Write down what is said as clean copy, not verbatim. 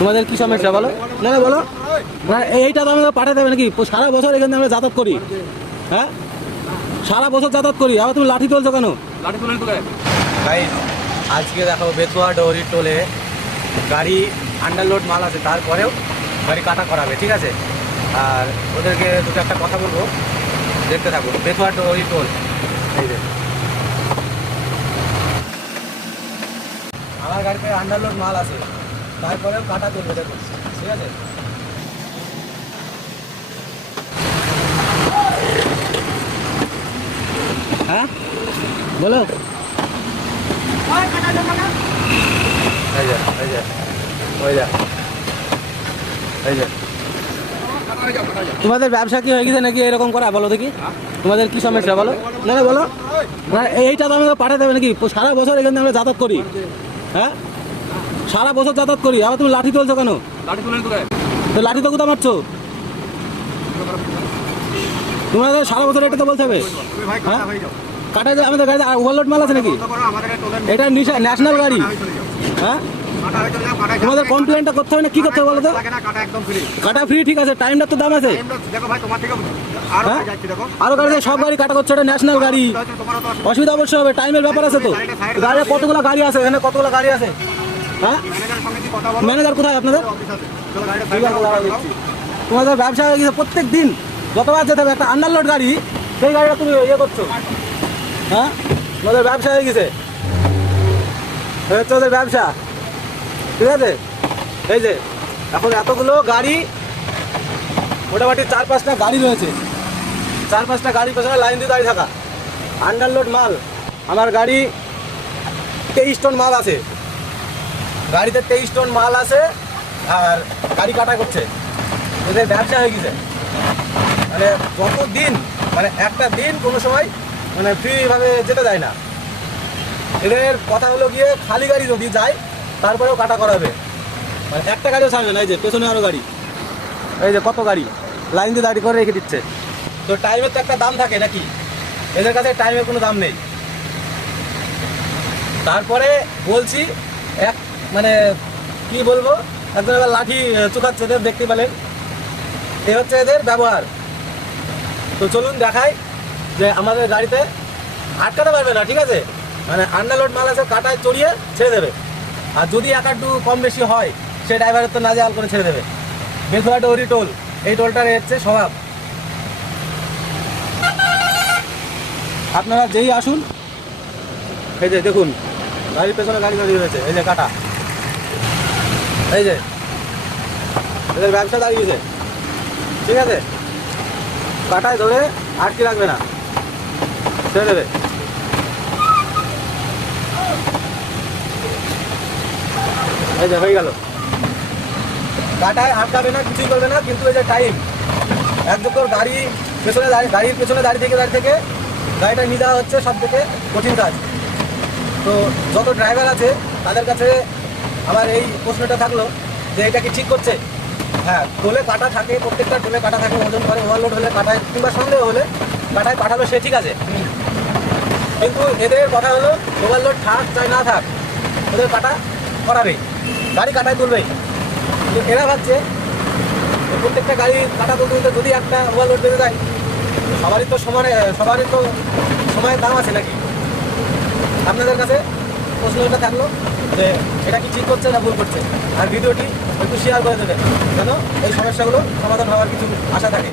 তোমাদের কি সমস্যা বলো? না না বলো না, এইটা তো আমাকে পাঠাতে হবে নাকি? সারা বছর এখানে আমরা যাতায়াত করি, হ্যাঁ সারা বছর যাতায়াত করি, আবার তুমি লাঠি তুলছো কেন? লাঠি তুলেন তো ভাই আজকে দেখো বেতুয়া ডৌরি টোলে গাড়ি আন্ডারলোড মাল আছে, তারপরেও গাড়ি কাটা করাবে, ঠিক আছে? আর ওদেরকে দুটো একটা কথা বলবো, দেখতে থাকো। বেতুয়া ডৌরি টোল, এই যে আমার গাড়িতে আন্ডারলোড মাল আছে, তারপরেও কাটা তুলবে, দেখো, ঠিক আছে? হ্যাঁ বলো। এই যে এই যে ওই যে এই যে তোমাদের ব্যবসা কি হয়ে গেছে নাকি এরকম করা? বলো দেখি তোমাদের কি সমস্যা বলো? না না বলো না, এইটা তো আমাকে পাঠাতে হবে নাকি? সারা বছর এখানে আমরা যাতায়াত করি, হ্যাঁ সারা বছর যাতায়াত করি, আবার তুমি লাঠি তুলছো কেন? লাঠি তুলেন তো লাঠি তো কোথা মারছো? তোমাদের সারা বছর এটা তো বলতে হবে, হ্যাঁ কাটাই যে আমাদের গাড়িতে ওভারলোড মাল আছে নাকি? এটা ন্যাশনাল গাড়ি, হ্যাঁ তোমাদের কমপ্লেনটা করতে হবে না, কি করতে হবে বলো তো? কাটা ফ্রি, ঠিক আছে, টাইমটার তো দাম আছে, হ্যাঁ আরো গাড়ি সব গাড়ি কাটা করছে, এটা ন্যাশনাল গাড়ি, অসুবিধা অবশ্যই হবে, টাইমের ব্যাপার আছে তো। গাড়ি কতগুলো গাড়ি আছে এখানে, কতগুলো গাড়ি আছে, হ্যাঁ ম্যানেজার কোথায় আপনাদের? তোমাদের ব্যবসা হয়ে গেছে, প্রত্যেক দিন যতবার যেতে হবে একটা আন্ডারলোড গাড়ি, সেই গাড়িটা তুমি ইয়ে করছো, হ্যাঁ তোমাদের ব্যবসা হয়ে গেছে, হচ্ছে ওদের ব্যবসা, ঠিক আছে? এই যে এখন এতগুলো গাড়ি, মোটামুটি 4-5টা গাড়ি রয়েছে, 4-5টা গাড়ি পেছনে লাইন দিয়ে দাঁড়িয়ে থাকা, আন্ডারলোড মাল। আমার গাড়ি 23 টন মাল আছে, গাড়িতে 23 টন মাল আছে, আর গাড়ি কাটা করছে, এদের ব্যবসা হয়ে গেছে। মানে যত দিন, মানে একটা দিন কোনো সময় মানে ফ্রিভাবে যেতে দেয় না। এদের কথা হলো গিয়ে খালি গাড়ি যদি যায় তারপরেও কাটা করাবে, মানে একটা গাড়িও ছাড়বে না। এই যে পেছনে আরও গাড়ি, এই যে কত গাড়ি লাইন দিয়ে দাঁড়িয়ে করে রেখে দিচ্ছে। তো টাইমের তো একটা দাম থাকে নাকি? এদের কাছে টাইমের কোনো দাম নেই। তারপরে বলছি এক মানে কি বলবো, একজন এবার লাঠি চুকাচ্ছে, এদের দেখতে পেলেন, এ হচ্ছে এদের ব্যবহার। তো চলুন দেখাই যে আমাদের গাড়িতে আটকাতে পারবে না, ঠিক আছে? মানে আন্ডারলোড মাল আছে, কাটায় চড়িয়ে ছেড়ে দেবে, আর যদি এক একটু কম বেশি হয় সে ড্রাইভারের তো নাজেহাল করে ছেড়ে দেবে। বেতুয়া ডৌরি টোল, এই টোলটার হচ্ছে স্বভাব। আপনারা যেই আসুন, এই যে দেখুন গাড়ির পেছনে গাড়ি দাঁড়িয়ে রয়েছে, এই যে কাটা, এই যে এদের ব্যবসা দাঁড়িয়েছে, ঠিক আছে? কাটায় ধরে আটকে রাখবে না, ছেড়ে দেবে। এই যে হয়ে গেল, কাটায় আটকাবে না, কিছুই করবে না, কিন্তু এই যে টাইম একদম গাড়ি পেছনে গাড়ির পেছনে দাঁড়িয়ে থেকে গাড়িটা নিয়ে যাওয়া হচ্ছে সব থেকে কঠিন কাজ। তো যত ড্রাইভার আছে তাদের কাছে আমার এই প্রশ্নটা থাকলো যে এটা কি ঠিক করছে? হ্যাঁ, টোলে কাটা থাকে, প্রত্যেকটা টোলে কাটা থাকে, ওজন করে, ওভারলোড হলে কাটায়, কিংবা সন্দেহ হলে কাটায় পাঠালো, সে ঠিক আছে। কিন্তু এদের কথা হলো ওভারলোড থাক চাই না থাক, ওদের কাটা করাবেই, গাড়ি কাটায় তুলবেই। কিন্তু এরা ভাবছে প্রত্যেকটা গাড়ি কাটা তুলতে যদি একটা ওভারলোড বেঁধে যায়, সবারই তো সময়ের দাম আছে নাকি? আপনাদের কাছে প্রশ্নটা থাকলো যে এটা কি ঠিক করছে না ভুল করছে, আর ভিডিওটি একটু শেয়ার করে দেবেন যেন এই সমস্যাগুলো সমাধান হওয়ার কিছু আশা থাকে।